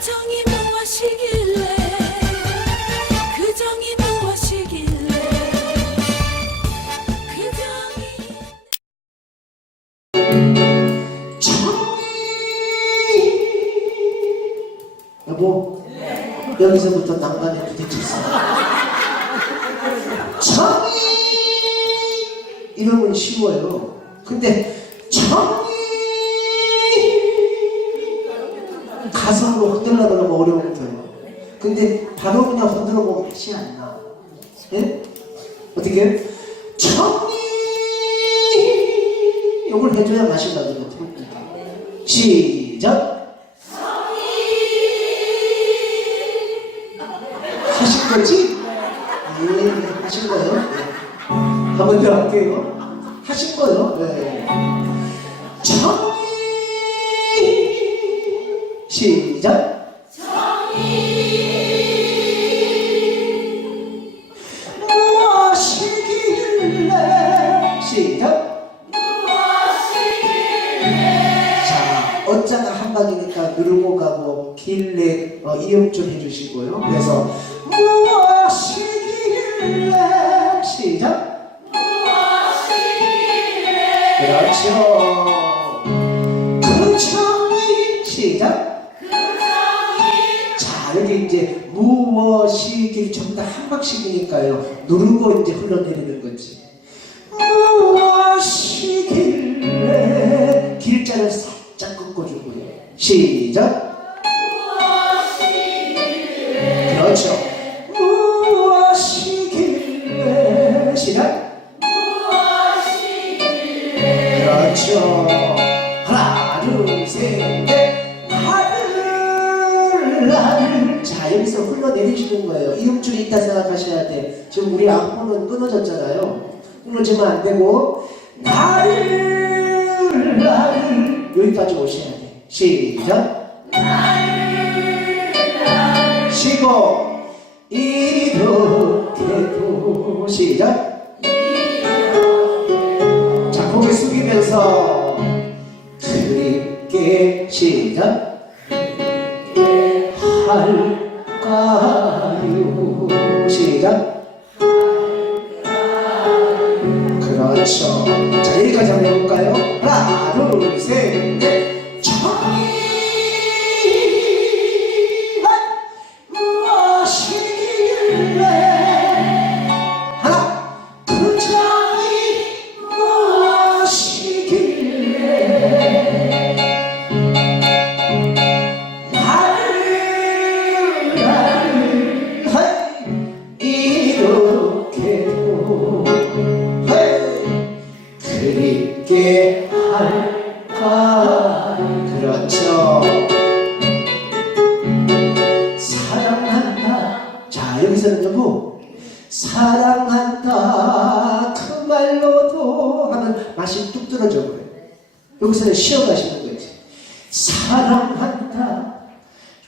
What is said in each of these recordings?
그그 여보, 여기서부터 난간에 부딪혔어. 정이 이러면 쉬워요. 근데 근데 바로 그냥 흔들어 보면 다시 안 나. 예? 어떻게? 정이 이걸 해줘야 맛이 나거든요. 시작. 하신 거지? 예, 하신 거예요. 네. 한번 더 할게요. 하신 거예요. 네. 정의 시작. 어짜가 한 방이니까 누르고 가고 길래 어, 이음줄 해주시고요. 그래서 무엇이길래 시작. 그렇죠. 그 정이 시작. 자 여기 이제 무엇이길 전부 다 한 박씩이니까요. 누르고 이제 흘러내리는 거지. 무엇이길래 길자를 살 짝 꺾어주고요. 시작. 그렇죠. 무엇이길래 시작. 그렇죠. 하나, 둘, 셋, 넷. 하늘, 하늘. 자, 여기서 흘러내리시는 거예요. 이음줄이 있다 생각하셔야 돼. 지금 우리 악보는 끊어졌잖아요. 끊어지면 안 되고. 나를, 나를. 여기까지 오셔야 돼. 시작. 쉬고, 이렇게도. 시작. 자, 고개 숙이면서 그립게 시작 할까요 시작 그렇죠 자 여기까지 한번 해볼까요 하나 둘 셋 맛이 뚝 떨어져 버려요. 여기서는 쉬어가시는 거지 사랑한다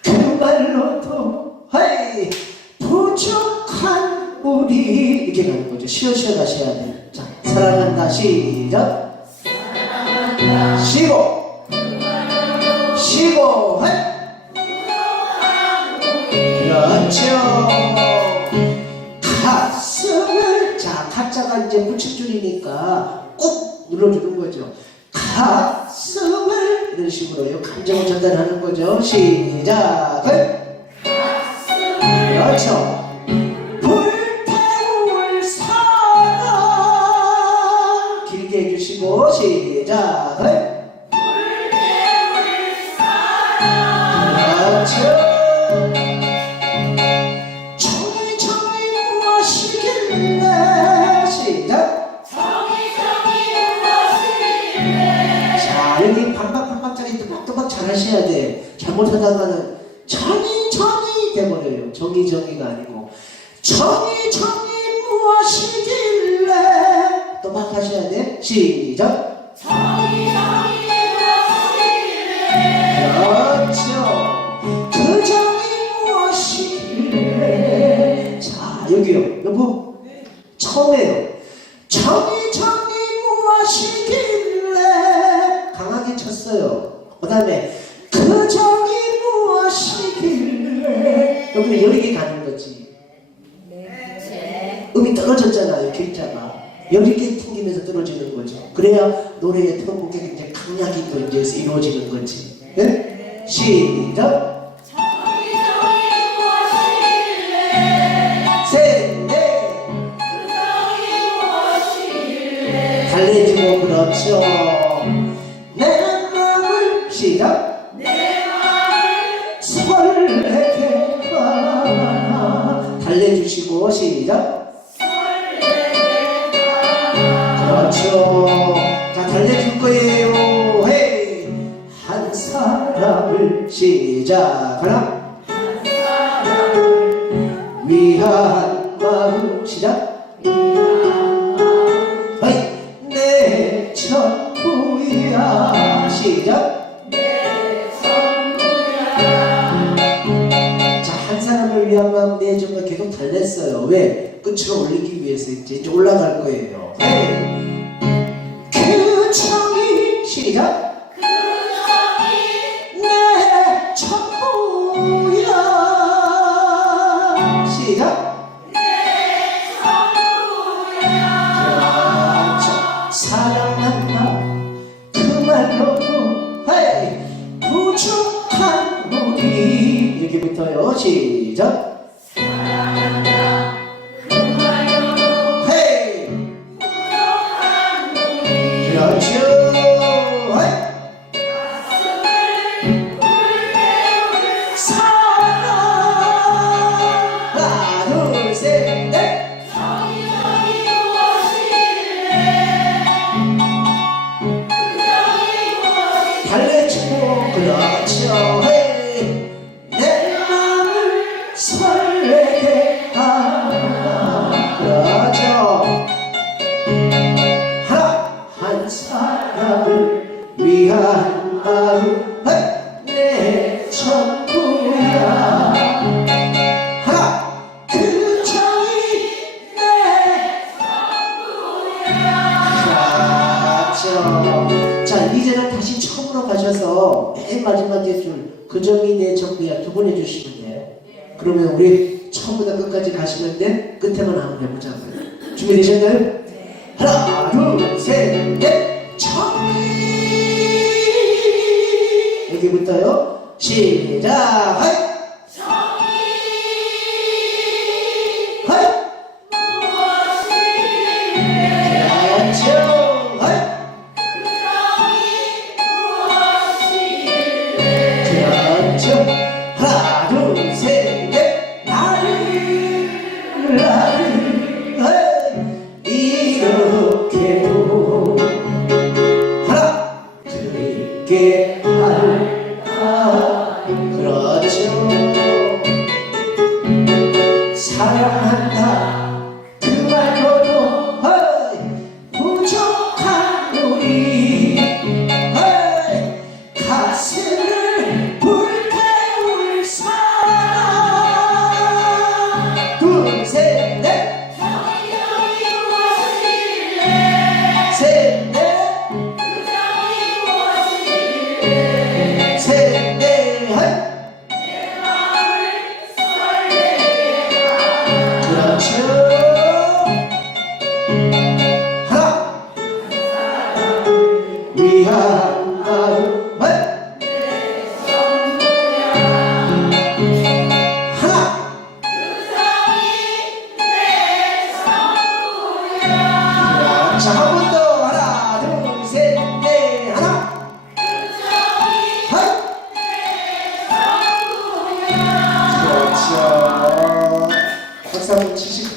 그 말로도 하이 부족한 우리. 이렇게 가는 거죠. 쉬어 쉬어 가셔야 돼요 자 사랑한다. 시작. 쉬고. 쉬고. 하이. 그렇죠. 가슴을 자 가짜가 이제 붙임줄이니까 꾹 눌러주는 거죠. 가슴을 이런 식으로요. 감정을 전달하는 거죠. 시작 그렇죠. 불태울 사랑 길게 해주시고 시작 그 잘 하셔야 돼. 잘못하다가는 정이 정이 돼버려요. 정이 정이가 아니고. 정이 정이 무엇이길래 또박 하셔야 돼? 시작 여러 개 가는 거지. 음이 떨어졌잖아요, 길자가. 여러 개 튕기면서 떨어지는 거죠. 그래야 노래의 편곡이 굉장히 강약이 또 이제 이루어지는 거지. 네? 시작. 달래주고 그렇죠. 주시고 시작. 그렇죠. 자 달래줄 거예요. 헤이 한 사람을 시작. 하나. 위한 마음 시작. 왜? 끝으로 올리기 위해서 이제, 올라갈 거예요. 네. 그 정이 시작. 시작 자, 이제는 다시 처음으로 가셔서 맨 마지막에 줄 그정이 내 전부야 두 번 해주시면 돼요. 그러면 우리 처음부터 끝까지 가시는데 끝에만 한번 해보자고요. 준비되셨나요? 하나, 둘, 셋, 넷, 정이 여기부터요. 시작. 자, 한 번 더. 하나, 둘, 셋, 넷, 하나. 그렇죠. 박수 한번 치시고.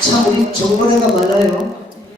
참, 우리 정보래가 많아요.